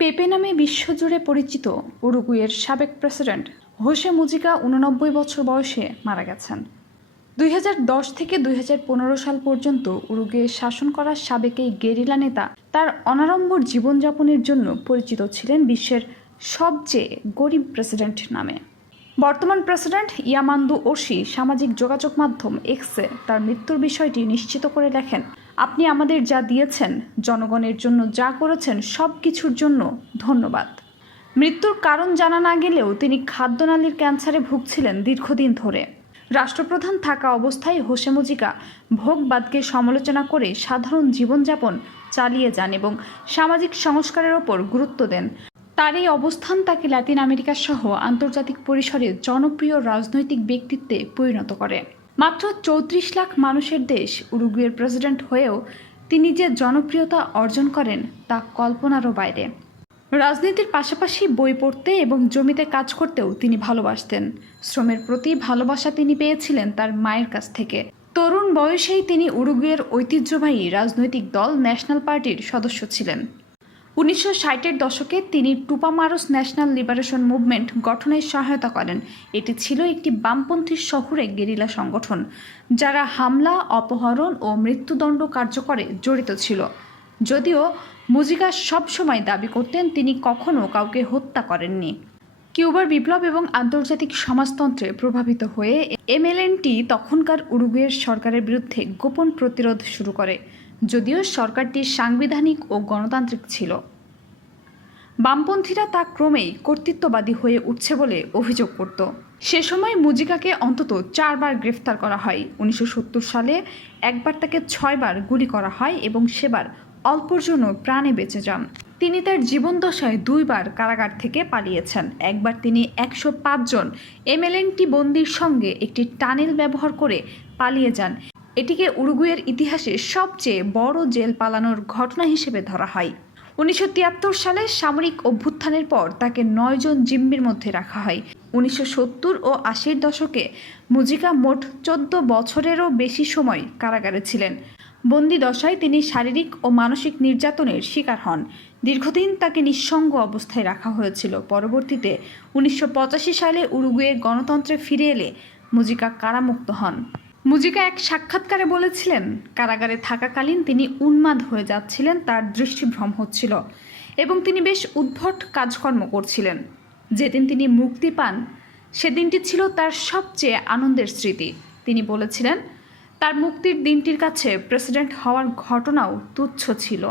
পেপে নামে বিশ্বজুড়ে পরিচিত উরুগুয়ের সাবেক প্রেসিডেন্ট হোসে মুজিকা ৮৯ বছর বয়সে মারা গেছেন। ২০১০ থেকে ২০১৫ সাল পর্যন্ত উরুগুয়ে শাসন করা সাবেক এই গেরিলা নেতা তার অনাড়ম্বর জীবনযাপনের জন্য পরিচিত ছিলেন বিশ্বের সবচেয়ে গরিব প্রেসিডেন্ট নামে। বর্তমান প্রেসিডেন্ট ইয়ামান্দু ওশি সামাজিক যোগাযোগ মাধ্যম এক্সে তার মৃত্যুর বিষয়টি নিশ্চিত করে লেখেন, আপনি আমাদের যা দিয়েছেন, জনগণের জন্য যা করেছেন, সব কিছুর জন্য ধন্যবাদ। মৃত্যুর কারণ জানা না গেলেও তিনি খাদ্যনালীর ক্যান্সারে ভুগছিলেন দীর্ঘদিন ধরে। রাষ্ট্রপ্রধান থাকা অবস্থায় হোসে মুজিকা ভোগবাদকে সমালোচনা করে সাধারণ জীবনযাপন চালিয়ে যান এবং সামাজিক সংস্কারের ওপর গুরুত্ব দেন। তার এই অবস্থান তাকে লাতিন আমেরিকা সহ আন্তর্জাতিক পরিসরে জনপ্রিয় রাজনৈতিক ব্যক্তিত্বে পরিণত করে। মাত্র ৩৪ লাখ মানুষের দেশ উরুগুয়ের প্রেসিডেন্ট হয়েও তিনি যে জনপ্রিয়তা অর্জন করেন তা কল্পনারও বাইরে। রাজনীতির পাশাপাশি বই পড়তে এবং জমিতে কাজ করতেও তিনি ভালোবাসতেন। শ্রমের প্রতি ভালোবাসা তিনি পেয়েছিলেন তার মায়ের কাছ থেকে। তরুণ বয়সেই তিনি উরুগুয়ের ঐতিহ্যবাহী রাজনৈতিক দল ন্যাশনাল পার্টির সদস্য ছিলেন। ১৯৬০-এর দশকে তিনি টুপামারোস ন্যাশনাল লিবারেশন মুভমেন্ট গঠনের সহায়তা করেন। এটি ছিল একটি বামপন্থী শহুরে গেরিলা সংগঠন যারা হামলা, অপহরণ ও মৃত্যুদণ্ড কার্যকরে জড়িত ছিল। যদিও মুজিকা সবসময় দাবি করতেন তিনি কখনো কাউকে হত্যা করেননি। কিউবার বিপ্লব এবং আন্তর্জাতিক সমাজতন্ত্রে প্রভাবিত হয়ে এমএলএনটি তখনকার উরুগুয়ের সরকারের বিরুদ্ধে গোপন প্রতিরোধ শুরু করে, যদিও সরকারটি সাংবিধানিক ও গণতান্ত্রিক ছিল। বামপন্থীরা তা ক্রমেই কর্তৃত্ববাদী হয়ে উঠছে বলে অভিযোগ করত। সে সময় মুজিকাকে অন্তত ৪ বার গ্রেফতার করা হয়। ১৯৭০ সালে একবার তাকে ৬ বার গুলি করা হয় এবং সেবার অল্পর জন্য প্রাণে বেঁচে যান। তিনি তার জীবনদশায় ২ বার কারাগার থেকে পালিয়েছেন। একবার তিনি ১০৫ জন এমএলএনটি বন্দীর সঙ্গে একটি টানেল ব্যবহার করে পালিয়ে যান। এটিকে উরুগুয়ের ইতিহাসে সবচেয়ে বড় জেল পালানোর ঘটনা হিসেবে ধরা হয়। ১৯৭৩ সালে সামরিক অভ্যুত্থানের পর তাকে ৯ জন জিম্মির মধ্যে রাখা হয়। ১৯৭০ ও ৮০-এর দশকে মুজিকা মোট ১৪ বছরেরও বেশি সময় কারাগারে ছিলেন। বন্দি দশায় তিনি শারীরিক ও মানসিক নির্যাতনের শিকার হন। দীর্ঘদিন তাকে নিঃসঙ্গ অবস্থায় রাখা হয়েছিল। পরবর্তীতে ১৯৮৫ সালে উরুগুয়ে গণতন্ত্রে ফিরে এলে মুজিকা কারামুক্ত হন। মুজিকা এক সাক্ষাৎকারে বলেছিলেন, কারাগারে থাকাকালীন তিনি উন্মাদ হয়ে যাচ্ছিলেন, তার দৃষ্টিভ্রম হচ্ছিল এবং তিনি বেশ উদ্ভট কাজকর্ম করছিলেন। যেদিন তিনি মুক্তি পান সেদিনটি ছিল তার সবচেয়ে আনন্দের স্মৃতি। তিনি বলেছিলেন, তার মুক্তির দিনটির কাছে প্রেসিডেন্ট হওয়ার ঘটনাও তুচ্ছ ছিল।